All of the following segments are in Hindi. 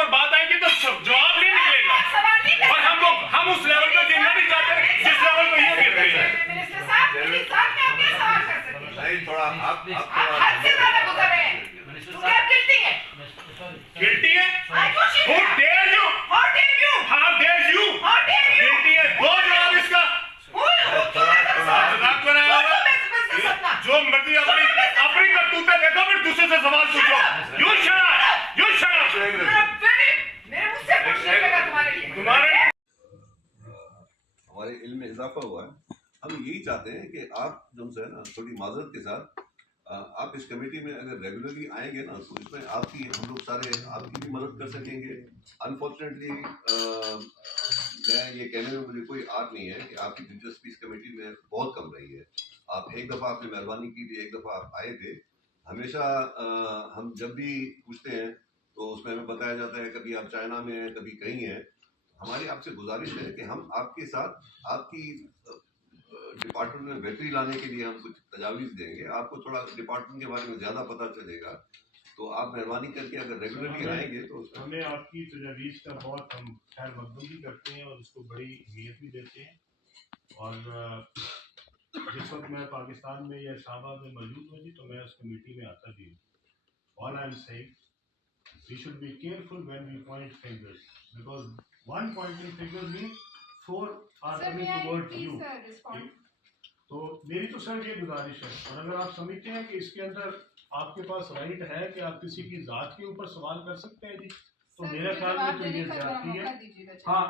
पर बात आएगी तो जवाब नहीं निकलेगा। और हम उस लेवल पे गिरना नहीं चाहते जिस लेवल पे ये गिर रही है। थोड़ा आप गिल्टी है। Who dare you? How dare you? Guilty है। दो जवाब इसका। मजाक बनाया हुआ। जो मर्जी अपनी करतूतें देखो फिर दूसरे से सवाल पूछो। You shut up. हमारे इल्म में इजाफा हुआ है। हम यही चाहते हैं कि आप जो है ना थोड़ी माजरत के साथ आप इस कमेटी में अगर रेगुलरली आएंगे ना तो इसमें आपकी हम लोग सारे आपकी भी मदद कर सकेंगे। अनफॉर्चुनेटली मैं ये कहने में मुझे कोई आद नहीं है कि आपकी दिलचस्पी इस कमेटी में बहुत कम रही है। आप एक दफ़ा आपने मेहरबानी की थी, एक दफ़ा आप आए थे। हमेशा हम जब भी पूछते हैं तो उसमें हमें बताया जाता है कभी आप चाइना में हैं, कभी कहीं हैं। हमारी आपसे गुजारिश है कि हम आपके साथ आपकी डिपार्टमेंट में बेहतरी लाने के लिए हम कुछ तजावीज़ देंगे। आपको थोड़ा डिपार्टमेंट के बारे में ज़्यादा पता चलेगा, तो आप मेहरबानी करके अगर रेगुलरली आएंगे तो हमें आपकी तजावीज़ का बहुत हम खैर मकदूम भी करते हैं और उसको बड़ी अहमियत भी देते हैं। और जिस वक्त मैं पाकिस्तान में या इस्लामाबाद में मौजूद हूँ जी, तो मैं उस कमेटी में आता भी हूँ। All I am saying we should be careful when we point fingers because one pointing finger means four are coming towards you. तो मेरी तो सर ये गुजारिश है, और अगर आप समझते हैं कि इसके अंदर आपके पास राइट है कि आप किसी की जात के ऊपर सवाल कर सकते हैं जी, तो मेरे ख्याल में तो ये ज्यादती है। हाँ,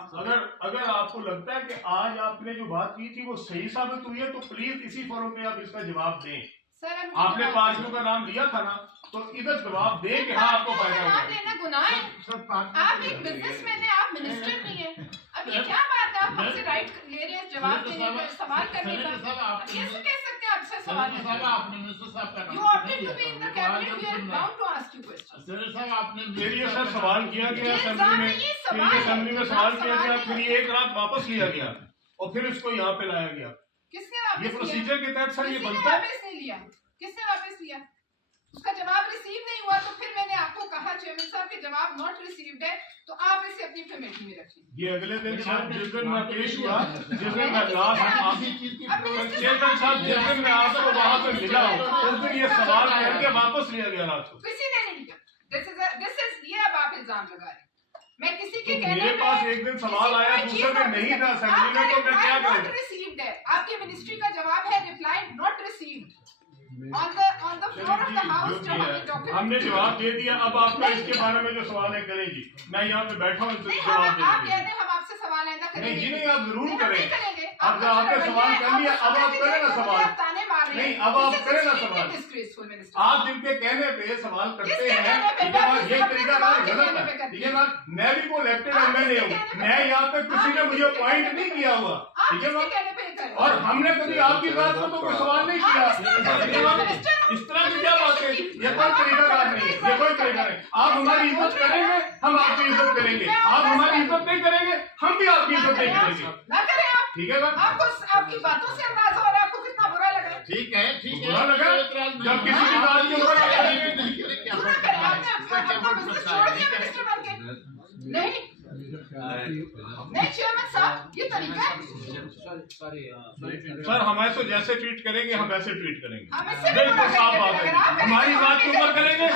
अगर आपको लगता है कि आज आपने जो बात की थी वो सही साबित हुई है तो प्लीज इसी फोरम पे आप इसका जवाब दें। आपने पार्टियों का नाम दिया था ना, तो इधर जवाब दें कि हाँ आपको फायदा हुआ। लेना गुनाह है। आप एक बिजनेसमैन है, आप मिनिस्टर नहीं है। अब ये क्या बात है, आप हमसे राइट ले रहे हैं जवाब देने का, सवाल करने का। कैसे कह सकते हैं आपसे सवाल? You opted to be in the cabinet, we are bound to ask you questions. मेरी सर सवाल किया गया असेंबली में, सवाल किया गया, फिर ये एक रात वापस लिया गया और फिर इसको यहाँ पे लाया गया। किसने वापस ये प्रोसीजर के तहत सर ये बनता है। वापस नहीं लिया, किसने वापस लिया? उसका जवाब रिसीव नहीं हुआ, तो फिर मैंने आपको कहा चेयरमैन साहब के जवाब नॉट रिसीव्ड है, तो आप इसे अपनी कमेटी में रखिए। ये अगले दिन साहब जिस दिन मैं पेश हुआ, जिस दिन मैं लास्ट चेयरमैन साहब जिस दिन मैं आपको वहाँ पे मिला उस दिन ये सवाल करके वापस लिया गया रात को। किसी ने नहीं लिया। दिस इज ये अब आप इल्जाम लगा रहे हैं। मैं किसी के कहने मेरे पास एक दिन सवाल आया, दूसरे दिन नहीं था असेंबली में, तो मैं क्या करूं? रिसीव्ड है, आपकी मिनिस्ट्री का जवाब है reply not received on the floor of the house. जो हमने जवाब दे दिया, अब आपको इसके बारे में जो सवाल है करेंगी। मैं यहाँ पे बैठा हूँ, जवाब आप कह रहे हैं हम आपसे सवाल आइंदा करेंगे। नहीं जी, नहीं, आप जरूर करें। अब आपने सवाल कर लिया, अब आप करें ना सवाल। नहीं, अब आप करें ना सवाल। आप जिनके कहने पे सवाल करते हैं, ये तरीका गलत है। ठीक है ना, मैं भी को इलेक्टेड एमएलए हूँ, मैं यहाँ पे किसी ने मुझे अपॉइंट नहीं किया हुआ, ठीक है ना, और हमने कभी आपकी बात को तो कोई सवाल नहीं किया। इस तरह की क्या बात है? ये कोई तरीका कार नहीं है, ये कोई तरीका नहीं। आप हमारी इज्जत करेंगे, हम आपकी इज्जत करेंगे। आप हमारी इज्जत नहीं करेंगे, हम भी आपकी इज्जत नहीं करेंगे। ठीक है ना? आपको आपकी बातों से अंदाजा हो रहा है, आपको कितना बुरा लगा? ठीक है, ठीक है, बुरा लगा जब किसी की बात के ऊपर नहीं चेयरमैन साहब, ये तरीका है। सर हम ऐसे जैसे ट्वीट करेंगे हम ऐसे ट्वीट करेंगे, हम इससे बिल्कुल साफ बात है। हमारी बात के ऊपर करेंगे।